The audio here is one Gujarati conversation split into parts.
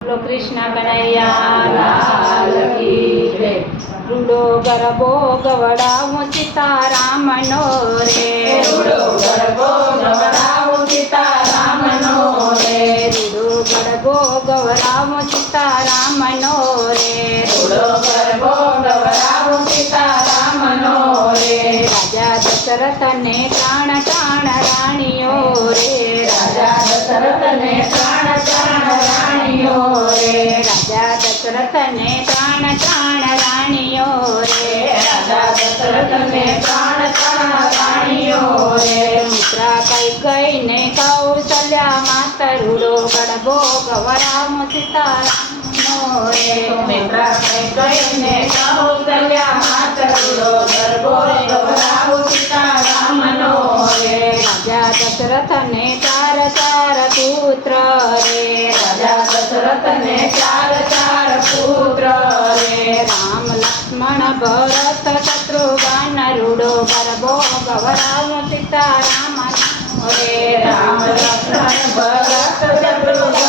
બોલો કૃષ્ણ કનૈયા લાલ કી જય। રૂડો ગરબો ગવડાવો સીતારામનો રે, રૂડો ગરબો ગવડાવો સીતારામનો રે, રૂડો ગરબો ગવડાવો સીતારામનો રે, રૂડો ગરબો ગવડાવો સીતારામનો રે, રાજા દશરથને ત્રણ ત્રણ રાણીઓ રે, રાજા દશરથને ત્રણ ત્રણ રાણીઓ રે, રાજા દશરથને ત્રણ ત્રણ રાણીઓ રે, રાજા દશરથને ત્રણ ત્રણ રાણીઓ રે, મિત્રા કૈકેયીને કૌશલ્યા માતા રૂડો ગરબો ગવડાવો સીતારામનો રે, મિત્રા કૈકેયીને કૌશલ્યા માતા રૂડો ગરબો ગવડાવો સીતારામનો રે, રાજા દશરથને ચાર ચાર પુત્ર રે, રાજા દશરથને ચાર ચાર પુત્ર રે, રામ લક્ષ્મણ ભરત શત્રુઘ્ન રૂડો ગરબો ગવડાવો સીતારામનો રે, રામ લક્ષ્મણ ભરત શત્રુઘ્ન રૂડો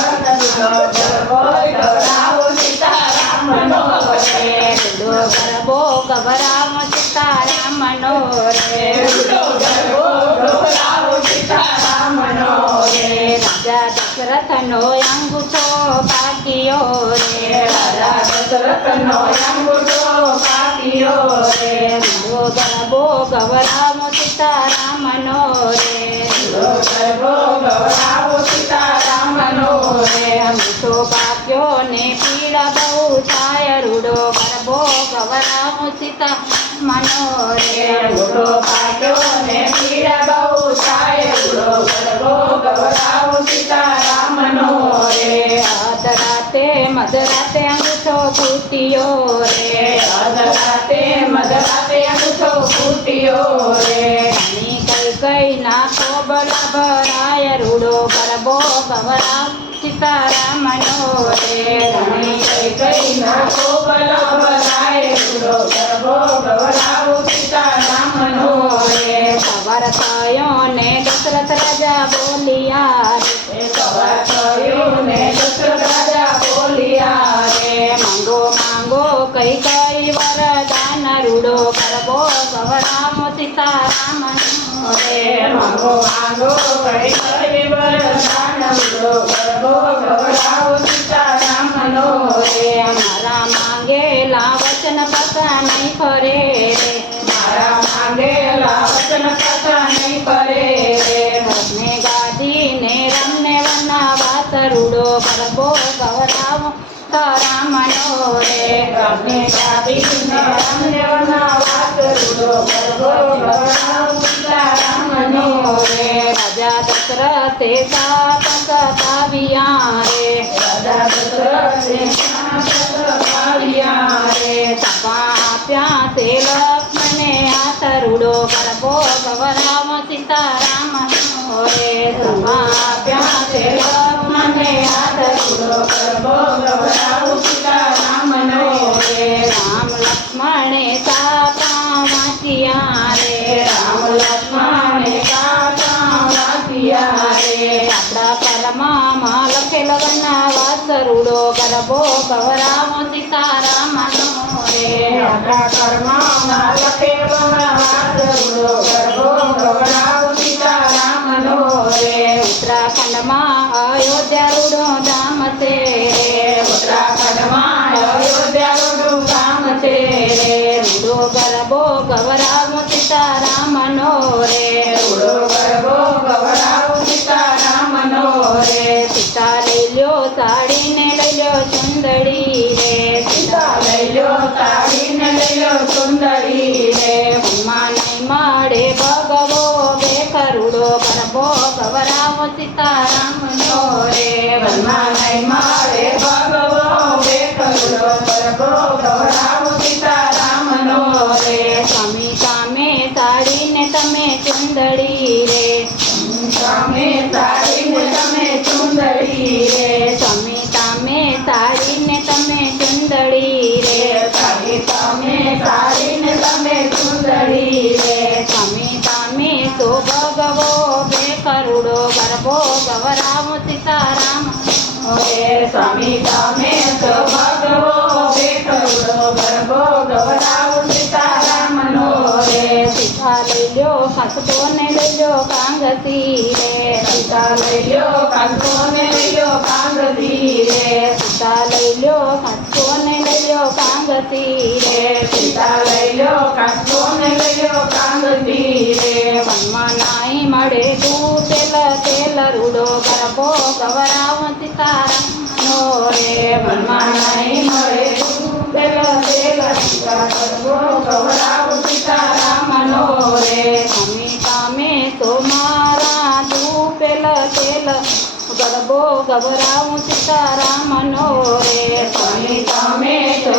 ગરબો ગવડાવો સીતારામનો રે, રૂડો ગરબો ગવડાવો સીતારામનો રે, રૂડો ગરબો ગવડાવો સીતારામનો રે, રાજા દશરથનો અંગૂઠો પાક્યો રે, રાજા દશરથનો અંગૂઠો પાક્યો રે, રૂડો ગરબો ગવડાવો સીતારામનો રે, રૂડો ગરબો ગવડાવો સીતારામનો રે, અંગૂઠો પાક્યો ને પીડા બહુ થાય રૂડો ગરબો ગવડાવો સીતારામનો રે, રૂડો પાક્યો ને પીડા બહુ થાય, રૂડો ગરબો ગવડાવો સીતારામનો રે, અધરાતે મધરાતે અંગૂઠો ફૂટ્યો રે, અધરાતે મધરાતે અંગૂઠો ફૂટ્યો રે, રાણી કૈકેયીના કોબલા ભરાય રૂડો ગરબો ગવડાવો સીતારામનો રે, રાણી કૈકેયીના કોબલા ભરાય, રૂડો ગરબો ગવડાવો સીતારામનો રે, સવાર થયો ને દશરથ રાજા બોલિયા રે, સવાર થયું ને દશરથ રાજા બોલ્યા રે, માંગો માંગો કૈકેયી વરદાન રૂડો ગરબો ગવડાવો સીતારામનો રે, માંગો માંગો કૈકેયી વરદાન, રૂડો ગરબો ગવડાવો સીતારામનો રે, મારા માંગેલા વચન પાછા નહીં ફરે રે, મારા માંગેલા વચન પાછા નહીં કરે રે, રમને ગાદીને રમને વનવાસ રૂડો ગરબો ગવડાવો સીતારામનો રે, રામને ગાદીને રમને વનવાસ, રૂડો ગરબો ગવડાવો સીતારામનો રે, રાજા દશરથે સાત સતાવ્યા રે, રાજા દશરથે સાત સતાવ્યા રે, સભા આપ્યા તે લક્ષ્મણે હાથ રૂડો ગરબો ગવડાવો સીતારામનો રે, સભા આપ્યા તે લક્ષ્મણે હાથ, રૂડો ગરબો ગવડાવો સીતારામનો રે, રામ લક્ષ્મણે સાતા વાંચ્યા રે, રામ લક્ષ્મણે ગાતા વાંચ્યા રે, આપણા પરમામાં લખેલ વનવાસ રૂડો ગરબો ગવડાવો સીતારામનો રે, આપણા કર્મમાં લખે વનવાસ, રૂડો ગરબો ગવડાવો સીતારામનો રે, ઉત્તરાખંડમાં અયોધ્યા રૂડો ધામ છે રે, ઉત્તરાખંડમાં અયોધ્યા રૂડું ગામ છે રે, રૂડો ગરબો ગવડાવો સીતારામનો રે, રૂડો ગરબો ગવડાવો સીતારામનો રે, સીતા લઈ લ્યો સાડીને લઈ લ્યો ચુંદડી રે, સીતા લઈ લ્યો સાડીને લઈ લ્યો સુંદરી રે, મનમાં નહીં મળે ભગવો બેખ રૂડો ગરબો ગવડાવો સીતારામનો રે, વનમાં નહીં મળે ભગવો બેખ, રૂડો ગરબો ગવડાવો સીતારામનો રે, સ્વામી સામે સાડીને તમે ચુંદડી રે, સામે સાડીને તમે સુંદરી રે, સ્વામી સામે સાડીને તમે ચુંદડી રે, સાડી તમે સાડીને તમે સુંદરી રે, સ્વામી સામે તો ભગવો બે કરુડો ગરબો ગવરાવો સીતારામ રે, સ્વામી તમે તો ભગવો બેઠો ગરબો ગવડાવું સીતારામનો રે. સીતા લઈ લ્યો કાંસકો ને લઈ લ્યો કાંગસી રે. સીતા લઈ લ્યો કાંસકો ને લઈ લ્યો કાંગસી રે. સીતા લઈ લ્યો કાંસકો ને લઈ લ્યો કાંગસી રે. સીતા લઈ લ્યો કાંસકો ને લઈ લ્યો કાંગસી રે. મનમાં નાઈ મળે તું તેલ તેલ રૂડો ગરબો ગવરાવું સીતારામનો રે. મનમાં નહીં મળે તું તેલ તેલ ગરબો ગવડાવું સીતારામનો રે. સ્વામી તમે તો મારા તું પેલ તેલ ગરબો ગવરાવું સીતારામનો રે. સ્વામી તમે તો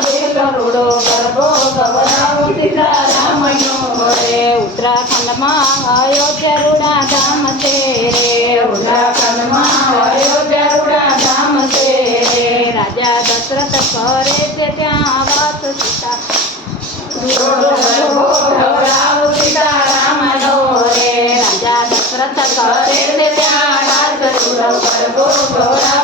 તેલ રૂડો ગરબો ગવડાવું સીતારામનો રે. ઉત્તરાખંડમાં અયોધ્યા રૂડા ધામ છે રે. ઉત્તરાખંડમાં અયોધ્યા ધામ છે રે. રાજા દશરથ કરે છે ત્યાં વાસ સીતા રૂડો ગરબો ગવડાવું સીતારામનો રે. રાજા દશરથ કરે કરે છે ત્યાં રાત રૂડો ગરબો ગવડાવું